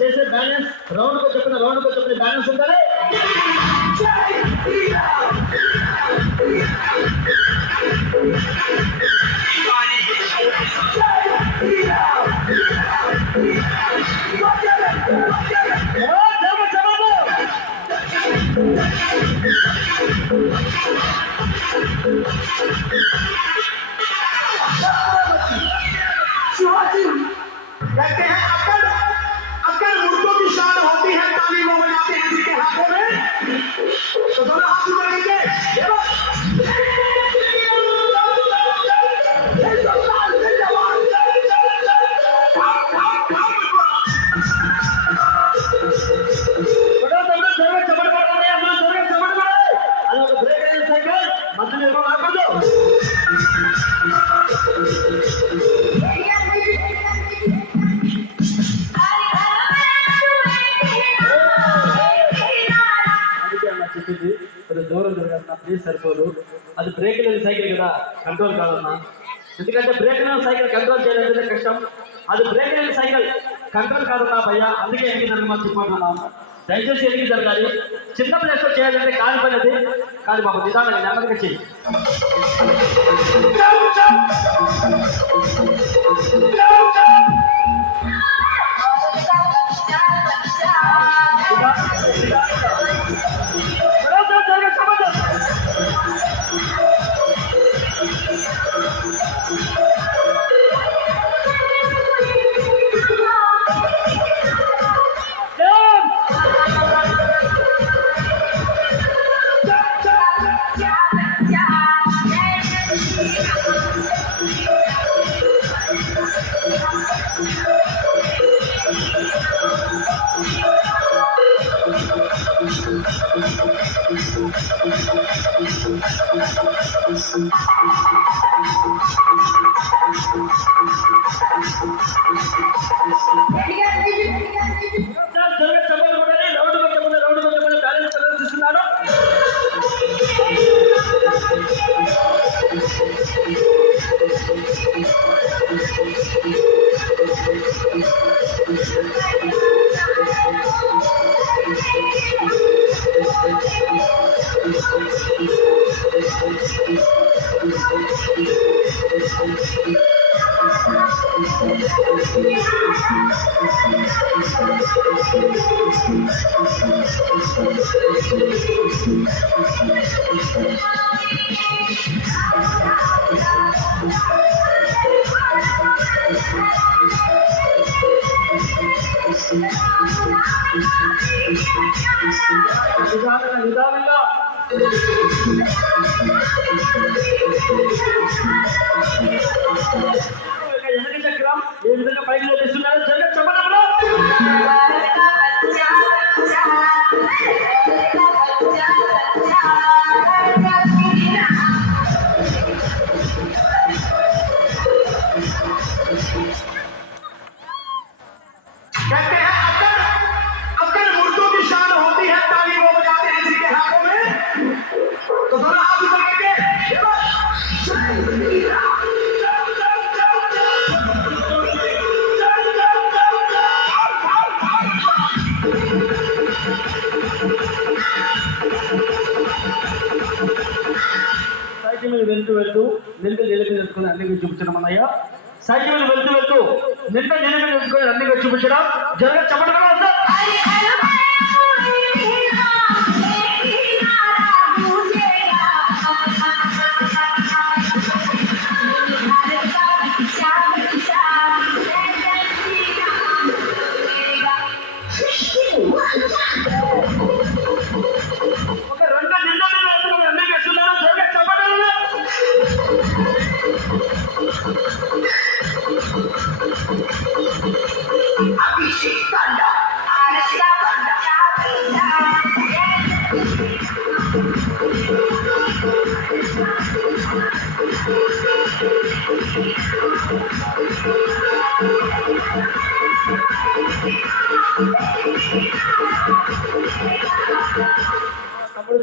చేసే balance round కు చెప్పిన బ్యాలెన్స్ ఉండాలి. शिवाजी कहते हैं अकड़ अकड़ मुर्दों की शान होती है, ताली वो बजाते हैं जिनके हाथों में, तो दोनों हाथ ऊपर नीचे దూరం జరగాలన్నా ప్లీజ్ సరిపోదు. అది బ్రేక్ లేని సైకిల్ కదా, కంట్రోల్ కాదన్నా. ఎందుకంటే బ్రేక్ లేని సైకిల్ కంట్రోల్ చేయాలంటే కష్టం. అది బ్రేక్ లేని సైకిల్ కంట్రోల్ కాదన్నా భయ్యా, అందుకే ఎనికి జరగమని చెప్పుకుంటున్నాం. దయచేసి ఎనికి జరగాలి. చిన్న ప్లేస్లో చేయాలంటే కాని పని అది, కానీ బాబు నిదానంగా నెమ్మదిగా చెయ్యి. నిదానంగా ఎనక చక్రం ఏ విధంగా పైకి లేపిస్తున్నారు చెప్పడంలో कहते हैं अकड़ मुर्दों की शान होती है, ताली वो बजाते हैं जिनके हाथों में, तो दोनों हाथ ऊपर करके సైకిల్ మీద వెళ్తూ నిండు నిలిపి తెలుసుకుని అన్ని చూపించడం అన్నయ్య. సైకిల్ మీద వెళ్తూ నిండు నిలిపి తెలుసుకొని అన్ని చూపించడం జరగ చెప్పడం తమ్ముడు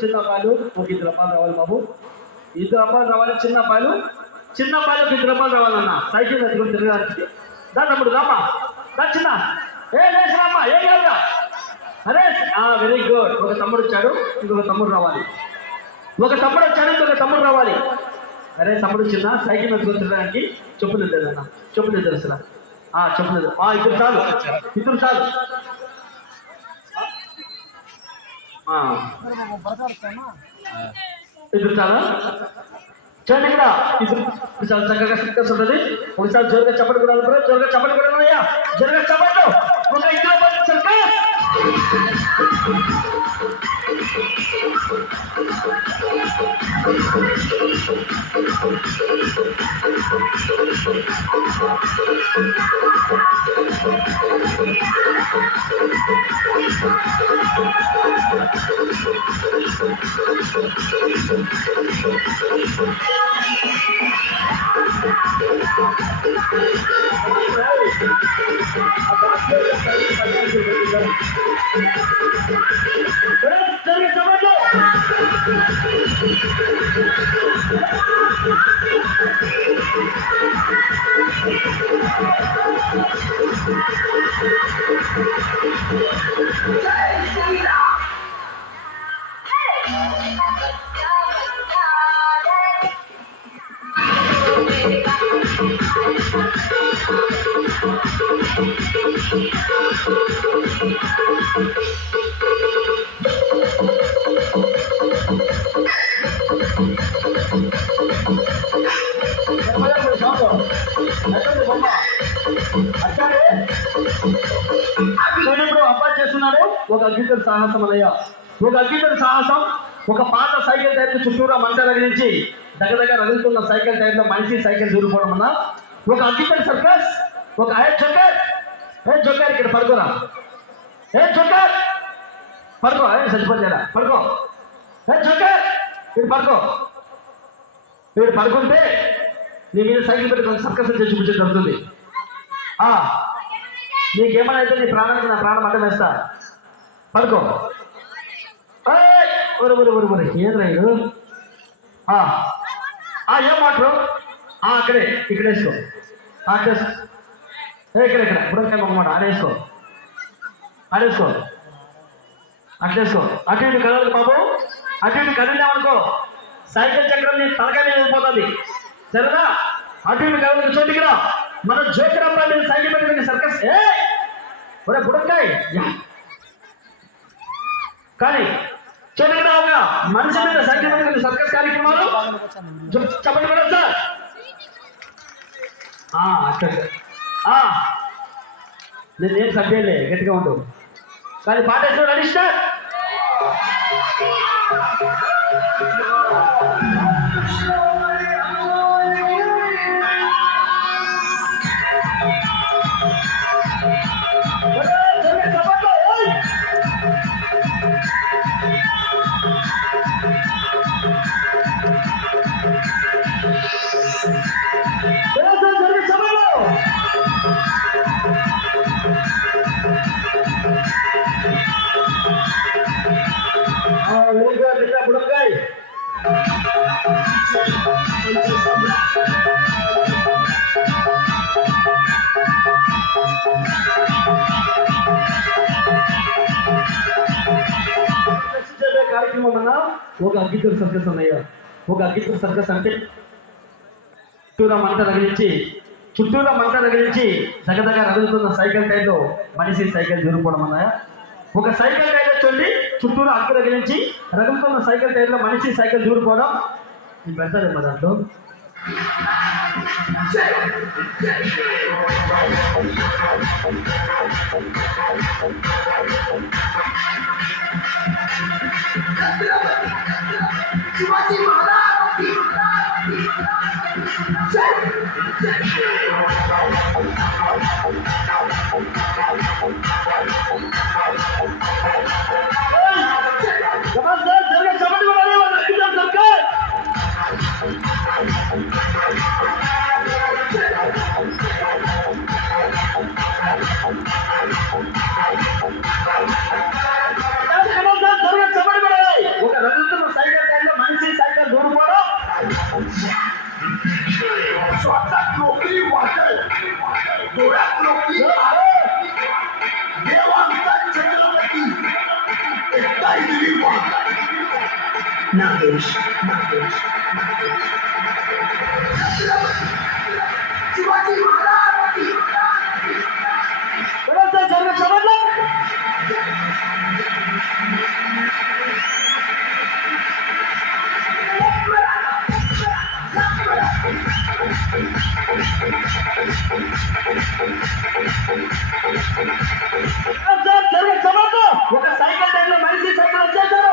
చిన్న అబ్బాయిలు ఒక 2 అబ్బాయిలు రావాలి బాబు. 2 అబ్బాయిలు రావాలి. చిన్న అబ్బాయిలు ఒక 2 అబ్బాయిలు రావాలన్న సైకిల్ ఎత్తుకుని తిరగడానికి. దా తమ్ముడు రామా, దా చిన్న. లేచిరామ్మా, ఏం కాదుగా. అరే వెరీ గుడ్. ఒక తమ్ముడు వచ్చాడు, ఇంకొక తమ్ముడు రావాలి. ఒక తమ్ముడు వచ్చాడు, ఇంకొక తమ్ముడు రావాలి. అరే తమ్ముడు చిన్న సైకిల్ ఎత్తుకుని తిరగడానికి చెప్పులు ఇద్దరు చెప్పులు ఇద్దరు అసలు చెప్పులు 2 చాలు, 2 చాలు. ఇది చాలా చూడండి ఇక్కడ. ఇది చాలా చక్కగా సక్సెస్ ఉంటుంది. ఒకసారి జోరుగా చెప్పండి కూడా, జోరుగా చెప్పండి కూడా అయ్యా, జోరుగా చెప్పండి. ఒక 2 సర్కస్. ఇప్పుడు అబ్బాయి చేస్తున్నాడు ఒక అగ్గిపెట్టె సాహసం అన్నయ్య. ఒక అగ్గిపెట్టె సాహసం. ఒక పాత సైకిల్ టైర్ చుట్టూరా మంట రగిలించి దగ్గర రగులుతున్న సైకిల్ టైర్ లో మనిషి సైకిల్ దూరిపోవడం అన్న ఒక అగ్గిపెట్టె సర్కస్. ఒక జోకర్ ఇక్కడ పడుకోరా. జోకర్ పడుకో, చచ్చిపోతేరా పడుకో. జోకర్ వీడు పడుకో. వీడు పడుకుంటే నీ మీద సైకిల్ పెట్టుకుని సర్కస్ చేసి చూపించడం జరుగుతుంది. నీకేమైనా అయితే నీ ప్రాణానికి నా ప్రాణం అడ్డం వేస్తా. పడుకో. ఏంద్రా ఇది? ఏం మాటరు? అక్కడే ఇక్కడ వేసుకో. ఇక్కడ బుడంకాయ మొక్కమాట ఆడేసుకో. అట్లేసుకో. అటు ఇటు కదలదు బాబు. అటు ఇటు కదిలామనుకో సైకిల్ చక్రం నీ తలకాయ మీద వెళ్ళిపోతుంది. సరేనా? అటు ఇటు కదలదు. చోటికి రా. మన జోకర్ అబ్బాయి మీద సైకిల్ పెట్టుకుని సర్కస్. ఒరే బుడంకాయ కానీ చోటికి రావుగా మనిషి మీద సైకిల్ పెట్టుకుని సర్కస్ కార్యక్రమాలు చెప్పండి మేడం సార్. నేనేం సభ్యులే గట్టిగా ఉండు. కానీ పాట వేసుకో. Ready start. బుడంకాయ కార్యక్రమం అన్నా ఒక అగ్గిపెట్టె సర్కస్ అన్నయ్య. ఒక అగ్గిపెట్టె సర్కస్ అంటే చుట్టూరా మంట రగిలించి దగ్గర రగులుతున్న సైకిల్ టైర్లో మనిషి సైకిల్ దూరిపోవడం అన్నయ్య. ఒక సైకిల్ టైర్ చూడండి చుట్టూరా అగ్గు రగిలించి రగులుతున్న సైకిల్ టైర్లో మనిషి సైకిల్ దూరిపోవడం. నేను పెడతాదేమో దాంట్లో. ఒక వెళ్తున్న సైకిల్ టైంలో మనిషి సైకిల్ దూరిపోవడం स्वतः नोकरी वाटल डोळ्यात नोकरी देवांचा छत्रपती एकटा दिली नागेश शिवाजी महाराज సమర్థం ఒక సైకిల్ టైంలో మనిషి సైకిల్ వచ్చేసారు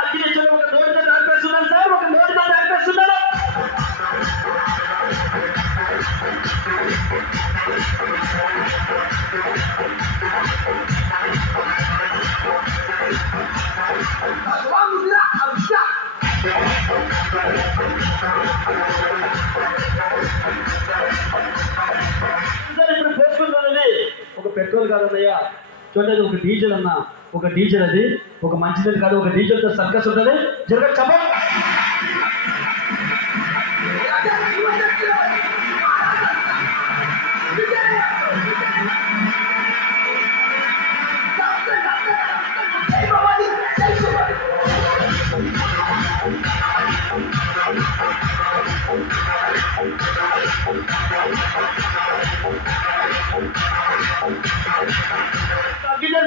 అగ్గినేశ్వరం ఒక నోటితో దారిపేస్తున్నారు సార్, ఒక నోటితో దారిపేస్తున్నారు. भगवान उजरा अवश्य సార్ ఇప్పుడు పోసుకుంటున్నది ఒక పెట్రోల్ కాదన్నయ్యా, చూడండి ఒక డీజిల్ అన్న, ఒక డీజిల్ అది ఒక మంచిది కాదు, ఒక డీజిల్ తో సర్కస్ ఉంటుంది. జరగ చెప్పండి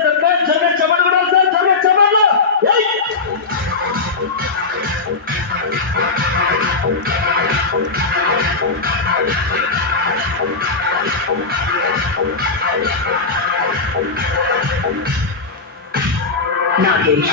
సర్కస్ జరగ చెప్పండి కూడా సార్, జరగ చెప్పండి. नागेश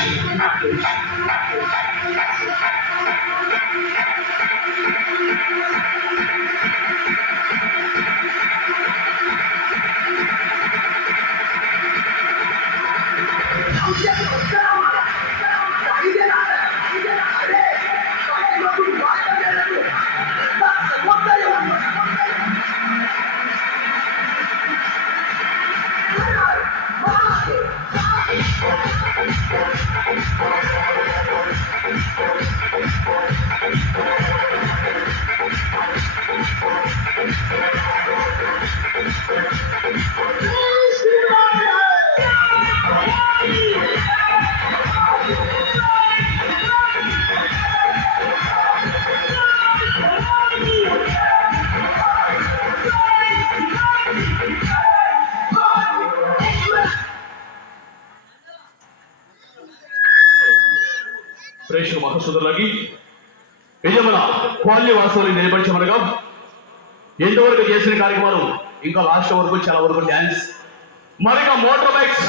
ప్రేక్షక మహోత్సవాలకి యజమాన క్వాలిటీ వాస్తవానికి నిలబడించమనగా ఎంతవరకు చేసిన కార్యక్రమాలు ఇంకా లాస్ట్ వరకు చాలా వరకు డ్యాన్స్, మరిగా మోటార్ బైక్స్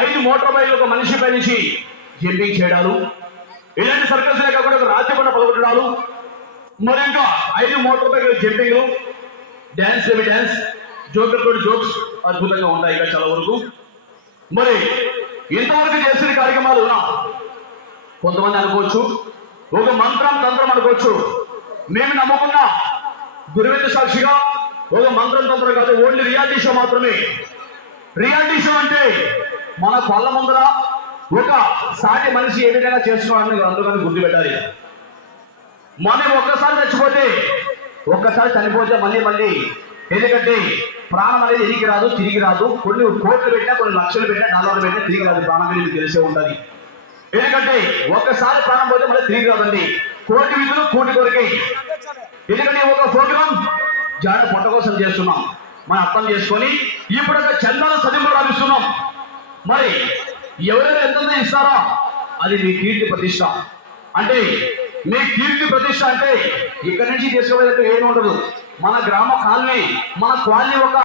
5 మోటార్ బైక్లు ఒక మనిషి పై నుంచి జంపింగ్ చేయడాలు, ఇలాంటి సర్కస్ కాకుండా ఒక రాత్రిపూట పలగొట్టడాలు, మరి ఇంకా 5 మోటార్ బైక్లు జంపింగ్లు, డ్యాన్స్ డ్యాన్స్, జోకర్ తోటి జోక్స్ అద్భుతంగా ఉంటాయి ఇంకా చాలా వరకు. మరి ఇంతవరకు చేసిన కార్యక్రమాలు ఉన్నా కొంతమంది అనుకోవచ్చు ఒక మంత్రం తంత్రం అనుకోవచ్చు. మేము నమ్ముకున్న గురువింద సాక్షిగా ఒక మంత్రం తంత్రం కాదు, ఓన్లీ రియాలిటీ షో మాత్రమే. రియాలిటీ షో అంటే మన కళ్ళ ముందర ఒక సాటి మనిషి ఏ విధంగా చేస్తున్నాడని అందుకని గుర్తుపెట్టాలి. మనం ఒక్కసారి చచ్చిపోతే ఒక్కసారి చనిపోతే మళ్ళీ ఎందుకంటే ప్రాణం అనేది ఎదిగి రాదు, తిరిగి రాదు. కొన్ని కోట్లు పెట్టినా, కొన్ని లక్షలు పెట్టినా, డాలర్లు పెట్టినా తిరిగి రాదు. ప్రాణం అనేది మీకు తెలిసే ఉంటుంది. ఎందుకంటే ఒక్కసారి ప్రాణం పోతే మళ్ళీ తిరిగి రాదండి. కోటి విధులు కోటి కొరకే. ఎందుకంటే ఒక ప్రోగ్రామ్ జాడ పొట్ట కోసం చేస్తున్నాం, మనం అర్థం చేసుకొని ఇప్పుడు ఒక చందాల సదింపులు రావిస్తున్నాం. మరి ఎవరైనా ఎంత ఇస్తారో అది మీ కీర్తి ప్రతిష్ట. అంటే మీ కీర్తి ప్రతిష్ట అంటే ఇక్కడి నుంచి తీసుకుపోయేటట్టు ఏమి ఉండదు. మన గ్రామ కాలనీ, మన కాలనీ ఒక